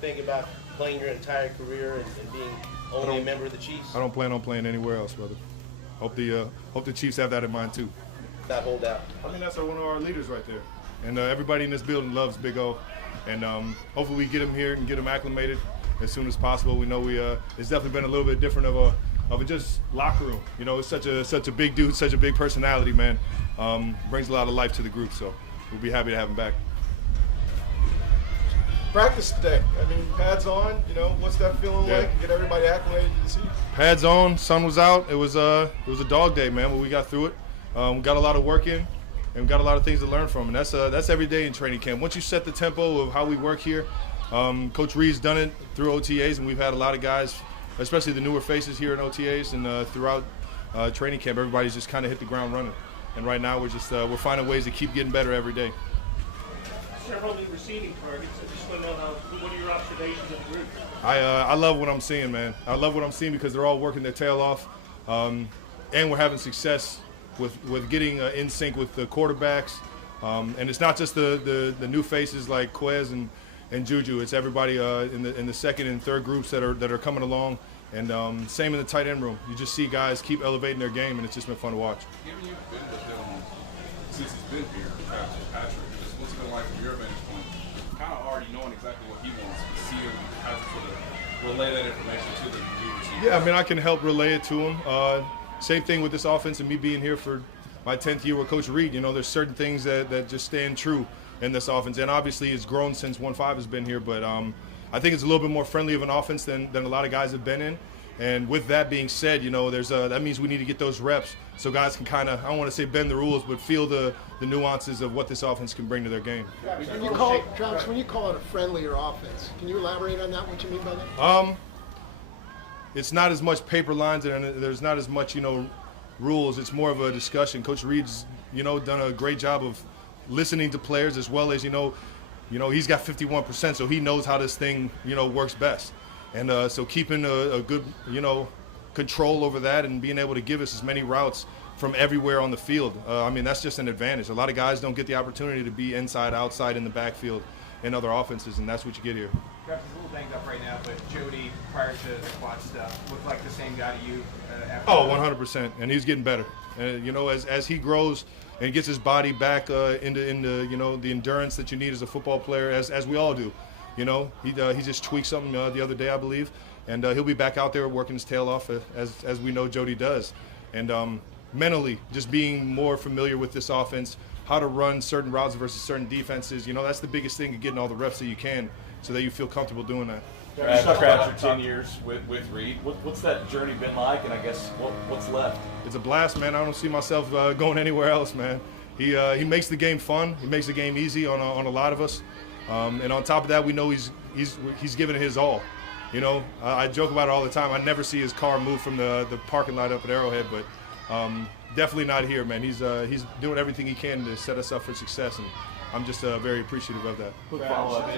think about playing your entire career and being only a member of the Chiefs? I don't plan on playing anywhere else, brother. Hope the Chiefs have that in mind too. Not hold out. I think that's one of our leaders right there. And everybody in this building loves Big O. And hopefully we get him here and get him acclimated as soon as possible. We know it's definitely been a little bit different of a just locker room. You know, it's such a big dude, such a big personality, man. Brings a lot of life to the group, so we'll be happy to have him back. Practice today. I mean, pads on. You know, what's that feeling like? Get everybody acclimated to the season. Pads on. Sun was out. It was a dog day, man. But we got through it. We got a lot of work in, and we got a lot of things to learn from. And that's every day in training camp. Once you set the tempo of how we work here, Coach Reed's done it through OTAs, and we've had a lot of guys, especially the newer faces here in OTAs and throughout training camp. Everybody's just kind of hit the ground running. And right now we're finding ways to keep getting better every day. Several new receiving targets. I just want to know what are your observations of the group? I love what I'm seeing, man. I love what I'm seeing because they're all working their tail off, and we're having success with getting in sync with the quarterbacks. And it's not just the new faces like Quez and Juju. It's everybody in the second and third groups that are coming along. And same in the tight end room. You just see guys keep elevating their game, and it's just been fun to watch. Given you've been with him since he's been here, Patrick, just what's it been like from your vantage point? Kind of already knowing exactly what he wants to see him, how to sort of relay that information to the new receiver. Yeah, I mean, I can help relay it to him. Same thing with this offense and me being here for my 10th year with Coach Reed. You know, there's certain things that just stand true in this offense. And obviously it's grown since 1-5 has been here. But I think it's a little bit more friendly of an offense than a lot of guys have been in. And with that being said, you know, that means we need to get those reps so guys can kind of, I don't want to say bend the rules, but feel the nuances of what this offense can bring to their game. When you call it a friendlier offense, can you elaborate on that, what you mean by that? It's not as much paper lines and there's not as much, you know, rules. It's more of a discussion. Coach Reed's, you know, done a great job of listening to players as well as, you know, he's got 51%, so he knows how this thing, you know, works best. And so keeping a good, you know, control over that and being able to give us as many routes from everywhere on the field, I mean, that's just an advantage. A lot of guys don't get the opportunity to be inside, outside, in the backfield in other offenses, and that's what you get here. Perhaps he's a little banged up right now, but Jody, prior to the quad stuff, looked like the same guy to you. After 100%, and he's getting better. You know, as he grows and gets his body back into you know, the endurance that you need as a football player, as we all do. You know, he just tweaked something the other day, I believe, and he'll be back out there working his tail off as we know Jody does. And mentally, just being more familiar with this offense, how to run certain routes versus certain defenses. You know, that's the biggest thing of getting all the reps that you can, so that you feel comfortable doing that. You stuck around for 10 years with Reed. What's that journey been like, and I guess what's left? It's a blast, man. I don't see myself going anywhere else, man. He makes the game fun. He makes the game easy on a lot of us. And on top of that, we know he's given it his all. You know, I joke about it all the time. I never see his car move from the parking lot up at Arrowhead, but definitely not here, man. He's doing everything he can to set us up for success, and I'm just very appreciative of that. Quick follow-up.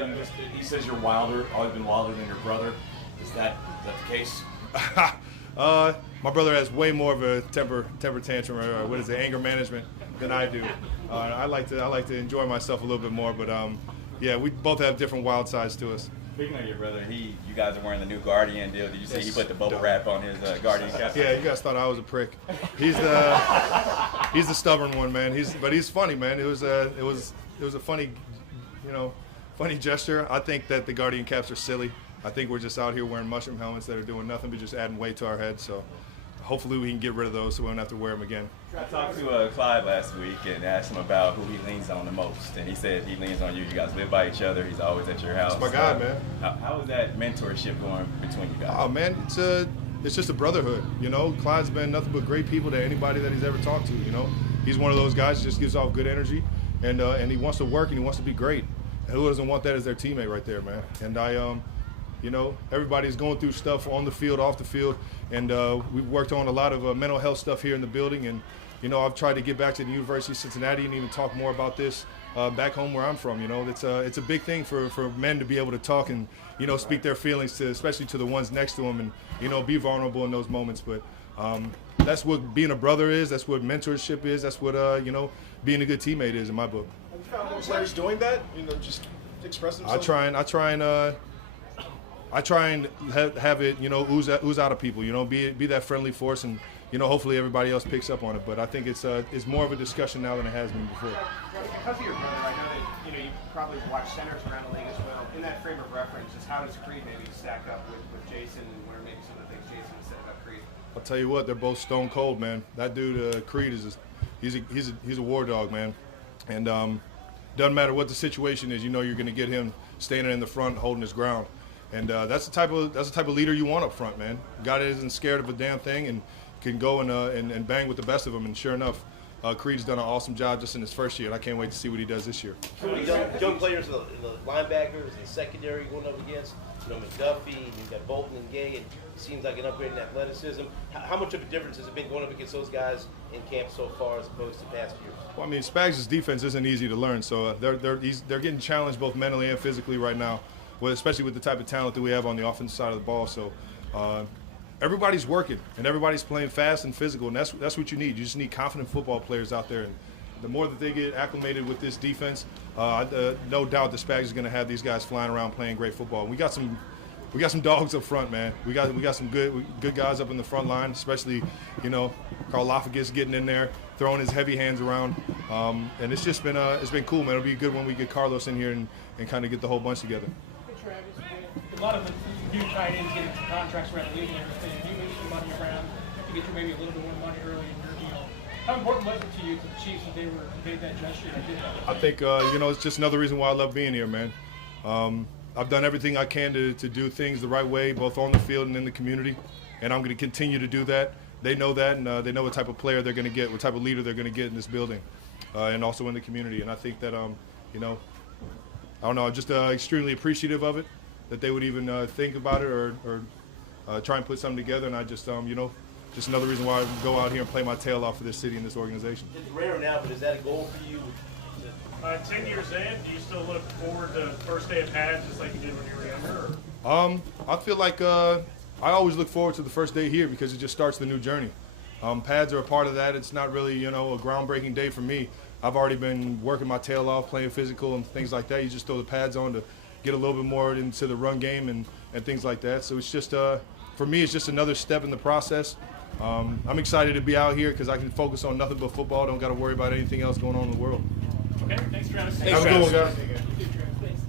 He says you're wilder, always been wilder than your brother. Is that the case? My brother has way more of a temper tantrum, or what is it, anger management, than I do. I like to enjoy myself a little bit more, but yeah, we both have different wild sides to us. Speaking of your brother, you guys are wearing the new Guardian deal. Did you see he put the bubble wrap on his Guardian cap? Yeah, you guys thought I was a prick. He's the stubborn one, man. But he's funny, man. It was a funny, funny gesture. I think that the Guardian caps are silly. I think we're just out here wearing mushroom helmets that are doing nothing but just adding weight to our heads. So hopefully we can get rid of those so we don't have to wear them again. I talked to Clyde last week and asked him about who he leans on the most, and he said he leans on you. You guys live by each other. He's always at your house. That's my guy, man. How is that mentorship going between you guys? Oh, man, it's just a brotherhood. Clyde's been nothing but great people to anybody that he's ever talked to. He's one of those guys who just gives off good energy, and he wants to work and he wants to be great. And who doesn't want that as their teammate right there, man? And everybody's going through stuff on the field, off the field, and we've worked on a lot of mental health stuff here in the building. And I've tried to get back to the University of Cincinnati and even talk more about this back home where I'm from. It's a big thing for men to be able to talk and speak their feelings to, especially to the ones next to them, and be vulnerable in those moments. But that's what being a brother is. That's what mentorship is. That's what being a good teammate is in my book. Have you found more players doing that? Just express themselves. I try and I try and have it, ooze out of people, be that friendly force, and hopefully everybody else picks up on it. But I think it's more of a discussion now than it has been before. Because of your brother, I know that you probably watch centers around the league as well. In that frame of reference, just how does Creed maybe stack up with Jason, and what are maybe some of the things Jason has said about Creed? I'll tell you what, they're both stone cold, man. That dude, Creed, he's a war dog, man. And doesn't matter what the situation is, you're going to get him standing in the front, holding his ground. And that's the type of leader you want up front, man. A guy that isn't scared of a damn thing and can go and bang with the best of them. And sure enough, Creed's done an awesome job just in his first year. And I can't wait to see what he does this year. Young players in the linebackers and secondary going up against, McDuffie, and you've got Bolton and Gay, and it seems like an upgrade in athleticism. How much of a difference has it been going up against those guys in camp so far as opposed to past years? Well, I mean, Spags' defense isn't easy to learn, so they're getting challenged both mentally and physically right now, especially with the type of talent that we have on the offensive side of the ball. So everybody's working, and everybody's playing fast and physical, and that's what you need. You just need confident football players out there. And the more that they get acclimated with this defense, no doubt the Spags is going to have these guys flying around playing great football. We got some dogs up front, man. We got some good guys up in the front line, especially Carl Lafagis getting in there, throwing his heavy hands around, and it's just been cool, man. It'll be good when we get Carlos in here and kind of get the whole bunch together. Hey, Travis, a lot of the new tight ends getting contracts around the league and everything. You move some money around to get you maybe a little bit more money early in your deal. How important was it to you, to the Chiefs, that they made that gesture and did that? I think it's just another reason why I love being here, man. I've done everything I can to do things the right way, both on the field and in the community, and I'm going to continue to do that. They know that, and they know what type of player they're going to get, what type of leader they're going to get in this building, and also in the community. And I think that, I don't know, I'm just extremely appreciative of it, that they would even think about it or try and put something together. And I just, just another reason why I go out here and play my tail off for this city and this organization. It's rare now, but is that a goal for you? 10 years in, do you still look forward to first day of pads just like you did when you were younger? I feel like I always look forward to the first day here because it just starts the new journey. Pads are a part of that. It's not really, a groundbreaking day for me. I've already been working my tail off, playing physical and things like that. You just throw the pads on to get a little bit more into the run game and things like that. So it's just, for me, it's just another step in the process. I'm excited to be out here because I can focus on nothing but football. Don't got to worry about anything else going on in the world. Okay, thanks, Travis. Have a good one, guys.